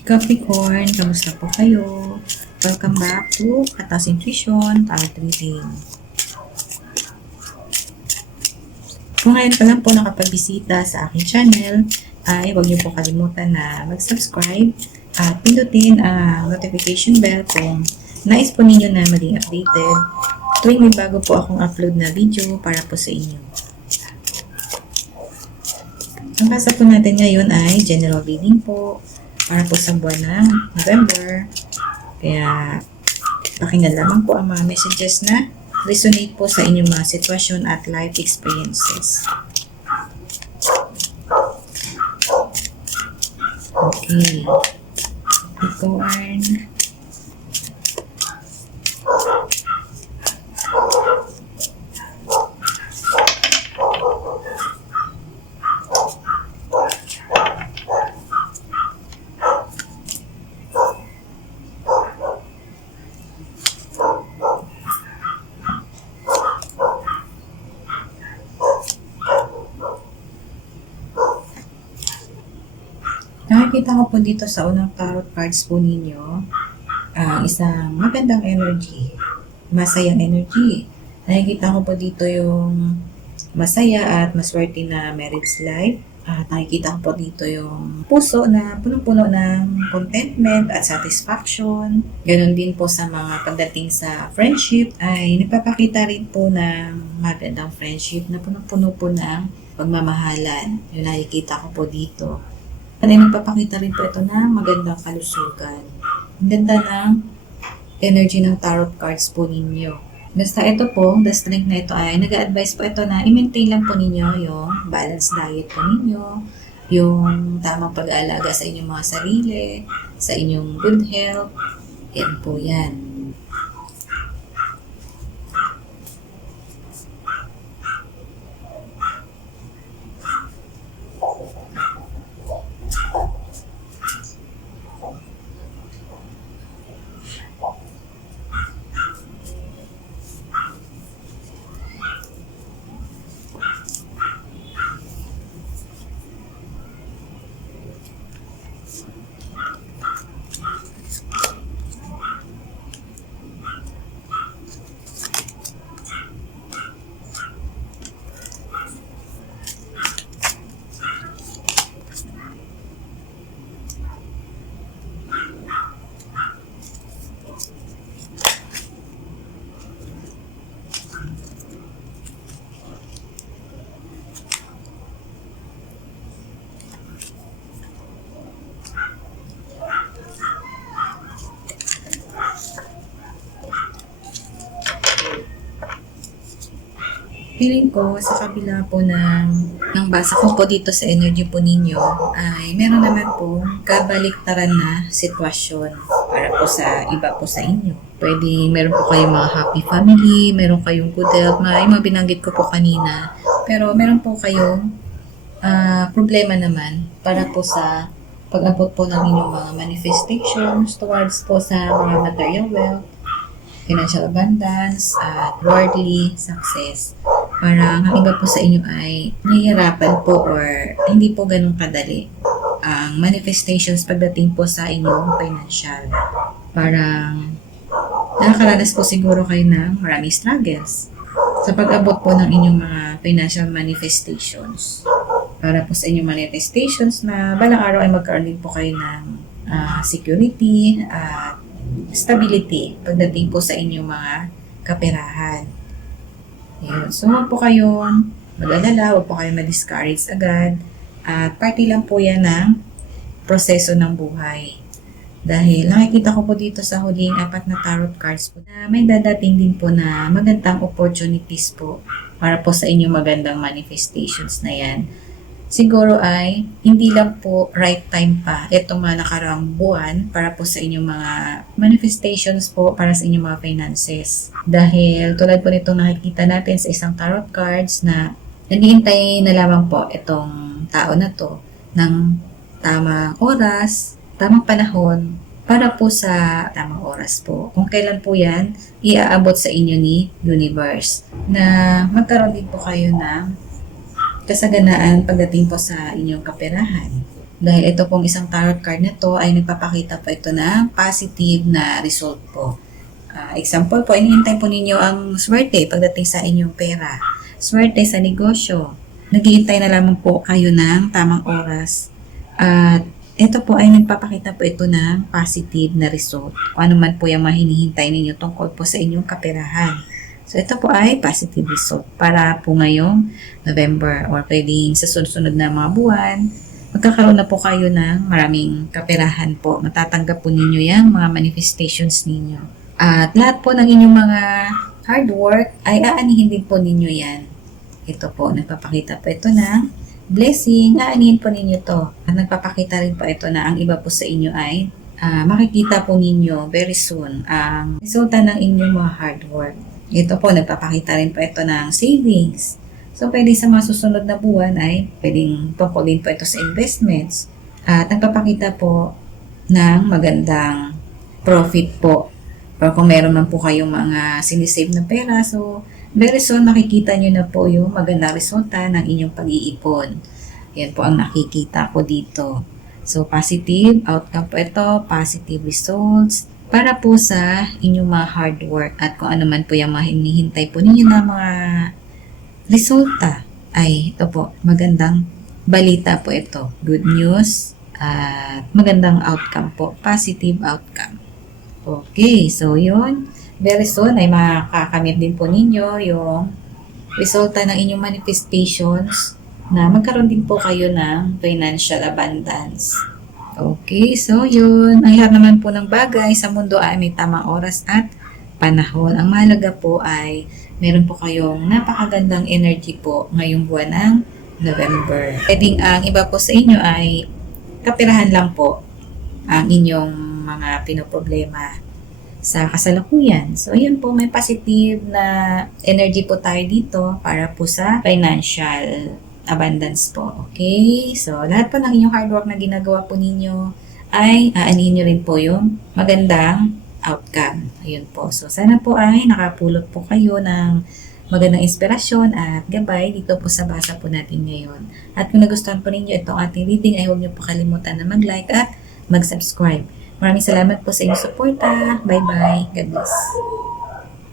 Capricorn, kamusta po kayo? Welcome back to Katas Intuition, Tarot Reading. Kung ngayon pa lang po nakapagbisita sa aking channel, ay huwag niyo po kalimutan na mag-subscribe at pindutin ang notification bell kung nais po ninyo na maging updated tuwing may bago po akong upload na video para po sa inyo. Ang basa po natin ngayon ay general reading po para po sa buwan ng November. Kaya pakinggan lamang po ang mga messages na resonate po sa inyong mga sitwasyon at life experiences. Okay. Capricorn. Nakikita ko po dito sa unang tarot cards po ninyo, isang magandang energy, masayang energy. Nakikita ko po dito yung masaya at maswerte na marriage life. At nakikita ko po dito yung puso na punong-puno ng contentment at satisfaction. Ganon din po sa mga pagdating sa friendship ay nagpapakita rin po ng magandang friendship na punong-puno po ng pagmamahalan. Yung nakikita ko po dito. At nagpapakita rin po ito na magandang kalusugan. Ang ganda ng energy ng tarot cards po ninyo. Basta ito po, the strength na ito ay nag-a-advise po ito na i-maintain lang po ninyo yung balanced diet po ninyo, yung tamang pag-aalaga sa inyong mga sarili, sa inyong good health. Yan po yan. Feeling ko, sa kabila po ng basa ko po dito sa energy po ninyo, ay meron naman po kabaliktaran na sitwasyon para po sa iba po sa inyo. Pwede, meron po kayong mga happy family, meron kayong good health, yung mga binanggit ko po kanina. Pero meron po kayong problema naman para po sa pag-abot po ng inyong mga manifestations towards po sa mga material wealth, financial abundance, at worldly success. Parang ang iba po sa inyo ay nahihirapan po or hindi po ganun kadali ang manifestations pagdating po sa inyong financial. Parang nakakaranas po siguro kayo ng maraming struggles sa pag-abot po ng inyong mga financial manifestations. Para po sa inyong manifestations na balang araw ay magkaroon din po kayo ng security at stability pagdating po sa inyong mga kaperahan. Yun. So, huwag po kayong mag-alala, huwag po kayong ma-discourage agad. At party lang po yan ng proseso ng buhay. Dahil nakikita ko po dito sa huling 4 na tarot cards po na may dadating din po na magandang opportunities po para po sa inyong magandang manifestations na yan. Siguro ay hindi lang po right time pa itong mga nakaraang buwan para po sa inyong mga manifestations po para sa inyong mga finances. Dahil tulad po nitong nakikita natin sa isang tarot cards na naghihintay na lamang po itong tao na to ng tamang oras, tamang panahon para po sa tamang oras po. Kung kailan po yan, iaabot sa inyo ni Universe na magkaroon din po kayo ng kasaganaan pagdating po sa inyong kaperahan. Dahil ito pong isang tarot card na to ay nagpapakita po ito ng positive na result po. Example po, inihintay po ninyo ang swerte pagdating sa inyong pera. Swerte sa negosyo. Naghihintay na lamang po kayo ng tamang oras. At ito po ay nagpapakita po ito ng positive na result. Kung ano man po yung mahinihintay ninyo tungkol po sa inyong kaperahan. So ito po ay positive result para po ngayong November or pwedeng sa sunod-sunod na mga buwan, magkakaroon na po kayo ng maraming kaperahan po. Matatanggap po ninyo yung mga manifestations ninyo. At lahat po ng inyong mga hard work ay aanihin din po ninyo yan. Ito po, nagpapakita po ito ng blessing. Aanihin po ninyo to. At nagpapakita rin po ito na ang iba po sa inyo ay makikita po ninyo very soon ang resulta ng inyong mga hard work. Ito po, nagpapakita rin po ito ng savings. So, pwede sa mga susunod na buwan ay pwedeng tungkulin po ito sa investments. At nagpapakita po ng magandang profit po. Pero kung meron man po kayong mga sinisave na pera, so very soon makikita nyo na po yung magandang resulta ng inyong pag-iipon. Yan po ang nakikita ko dito. So, positive outcome po ito, positive results para po sa inyong mga hard work at kung ano man po yung mga hinihintay po ninyo na mga resulta ay ito po, magandang balita po ito. Good news at magandang outcome po. Positive outcome. Okay, so yun. Very soon ay makakamit din po ninyo yung resulta ng inyong manifestations na magkaroon din po kayo ng financial abundance. Okay, so yun. Ang lahat naman po ng bagay sa mundo ay may tamang oras at panahon. Ang mahalaga po ay meron po kayong napakagandang energy po ngayong buwan ng November. Pwedeng ang iba po sa inyo ay kapirahan lang po ang inyong mga pinoproblema sa kasalukuyan. So, ayun po, may positive na energy po tayo dito para po sa financial abundance po. Okay? So, lahat po ng inyong hard work na ginagawa po ninyo ay aanihin nyo rin po yung magandang outcome. Ayun po. So, sana po ay nakapulot po kayo ng magandang inspirasyon at gabay dito po sa basa po natin ngayon. At kung nagustuhan po ninyo itong ating reading, ay huwag niyo po kalimutan na mag-like at mag-subscribe. Maraming salamat po sa inyong suporta. Bye-bye. God bless.